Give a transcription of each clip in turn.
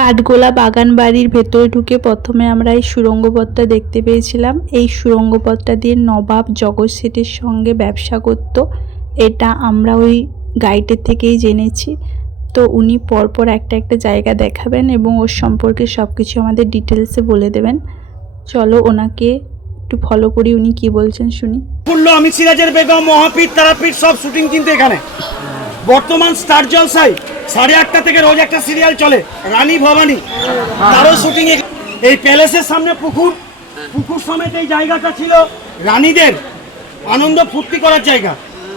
কাঠগোলা বাগান বাড়ির ভেতরে ঢুকে প্রথমে আমরা এই সুড়ঙ্গ পথটা দেখতে পেয়েছিলাম। এই সুড়ঙ্গ পথটা দিয়ে নবাব জগৎ শেঠের সঙ্গে ব্যবসা করত। এটা আমরা ওই গাইডের থেকেই জেনেছি। তো উনি পরপর একটা একটা জায়গা দেখাবেন এবং ওর সম্পর্কে সব কিছু আমাদের ডিটেলসে বলে দেবেন। চলো ওনাকে একটু ফলো করি, উনি কি বলছেন শুনি। বলল আমি সিরাজের বেগম মহাপীঠ তারাপীঠ সব শুটিং কিন্তু এখানে। বর্তমান স্টার জলসাই সাড়ে আটটা থেকে রোজ একটা সিরিয়াল চলে, রানী ভবানী। তারও শুটিং এই প্যালেসের সামনে পুকুর পুকুর সমেত এই জায়গাটা ছিল রানীদের। আনন্দ ফুর্তি করার জায়গা।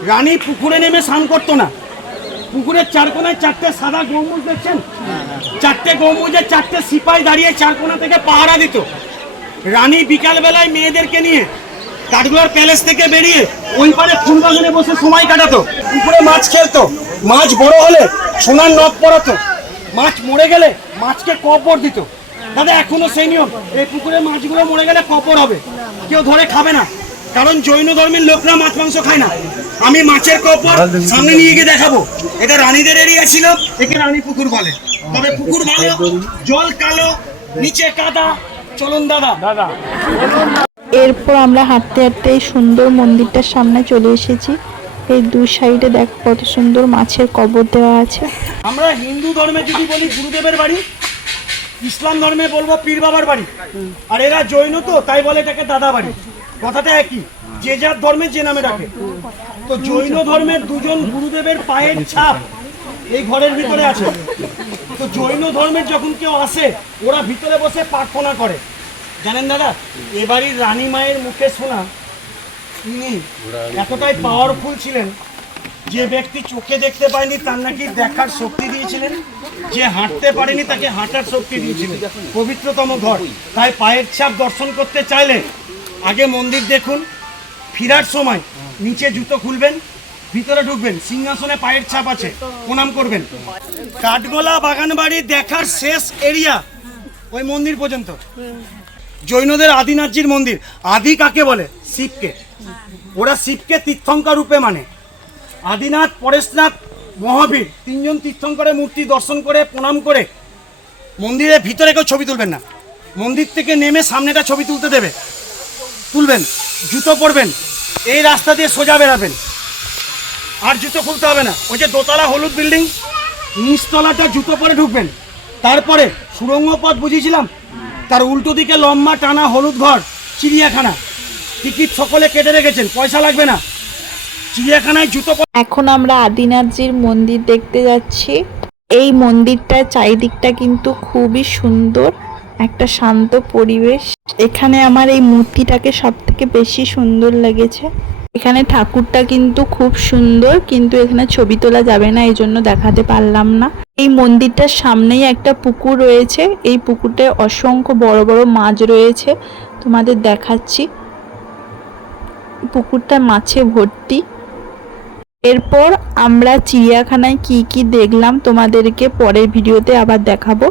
রানী পুকুরে নেমে স্নান করতো না। পুকুরের চার কোনায় চারটে সাদা গম্বুজ দেখছেন? চারটে গম্বুজের চারটে সিপাই দাঁড়িয়ে চার কোনা থেকে পাহারা দিত। রানী বিকালবেলায় মেয়েদেরকে নিয়ে কাঠগোলার প্যালেস থেকে বেরিয়ে ওই পারে ফুলবাগানে বসে সময় কাটাতো। পুকুরে মাছ খেলতো। মাছ বড় হলে সোনার নখ পড়াতো মাছ মরে গেলে মাছকে কপর দিত। দাদা, এখনও সেই নিয়ম। এই পুকুরে মাছগুলো মরে গেলে কপর হবে। কেউ ধরে খাবে না। কারণ জৈন ধর্মের লোকরা মাছ, মাংস খায় না। আমি মাছের কপর সামনে নিয়ে গিয়ে দেখাবো। এটা রানীদের এরিয়া ছিল, একে রানী পুকুর বলে। তবে পুকুর ভালো, জল কালো, নিচে কাদা। চলুন, দাদা। দাদা। এরপর আমরা হাঁটতে হাঁটতে এই সুন্দর মন্দিরটার সামনে চলে এসেছি। এই দু সাইডে দেখ কত সুন্দর মাছের কবর দেওয়া আছে। আমরা হিন্দু ধর্মে যদি বলি গুরুদেবের বাড়ি, ইসলাম ধর্মে বলব পীর বাবার বাড়ি। আর এরা জৈন তো, তাই বলে এটাকে দাদা বাড়ি। কথাটা একই, যে যার ধর্মে যে নামে ডাকে। তো জৈন ধর্মের দুজন গুরুদেবের পায়ের ছাপ এই ঘরের ভিতরে আছে। তো জৈন ধর্মের যখন কেউ আসে, ওরা ভিতরে বসে প্রার্থনা করে। জানেন দাদা এ বাড়ির রানী মায়ের মুখে শোনা তিনি এতটাই পাওয়ারফুল ছিলেন, যে ব্যক্তি চোখে দেখতে পায়নি, তার নাকি দেখার শক্তি দিয়েছিলেন, যে হাঁটতে পারেনি, তাকে হাঁটার শক্তি দিয়েছিলেন। পবিত্রতম ঘর। তাই পায়ের ছাপ দর্শন করতে চাইলে, আগে মন্দির দেখুন, ফিরার সময় নিচে জুতো খুলবেন, ভিতরে ঢুকবেন, সিংহাসনে পায়ের ছাপ আছে, প্রণাম করবেন। কাঠগোলা বাগানবাড়ি দেখার শেষ এরিয়া ওই মন্দির পর্যন্ত। জৈনদের আদিনাথজির মন্দির। আদি কাকে বলে? শিবকে। ওরা শিবকে তীর্থঙ্কর রূপে মানে। আদিনাথ, পরেশনাথ, মহাবীর তিনজন তীর্থঙ্করের মূর্তি দর্শন করে, প্রণাম করে মন্দিরের ভিতরে কেউ ছবি তুলবেন না। মন্দির থেকে নেমে সামনেটা ছবি তুলতে দেবে। তুলবেন, জুতো পরবেন, এই রাস্তা দিয়ে সোজা বেরাবেন আর জুতো খুলতে হবে না। ওই যে দোতলা হলুদ বিল্ডিং, নিচতলাটা জুতো পরে ঢুকবেন। তারপরে সুরঙ্গ পথ বুঝিয়েছিলাম তার উল্টো দিকে লম্বা টানা হলুদ ঘর, চিড়িয়াখানা। টিকিট সকলে কেটে রেখেছেন, পয়সা লাগবে না। চিড়িয়াখানায় জুতো এখন আমরা আদিনাথজির মন্দির দেখতে যাচ্ছি। এই মন্দিরটার চারিদিকটা কিন্তু খুবই সুন্দর, একটা শান্ত পরিবেশ। এখানে আমার এই মূর্তিটাকে সব থেকে বেশি সুন্দর লেগেছে। এখানে ঠাকুরটা কিন্তু খুব সুন্দর, কিন্তু এখানে ছবি তোলা যাবে না, এই জন্য দেখাতে পারলাম না। এই মন্দিরটার সামনেই একটা পুকুর রয়েছে, এই পুকুরটায় অসংখ্য বড় বড় মাছ রয়েছে, তোমাদের দেখাচ্ছি। পুকুরটা মাছে ভর্তি। এরপর আমরা চিড়িয়াখানায় কি কি দেখলাম তোমাদেরকে পরের ভিডিওতে আবার দেখাবো।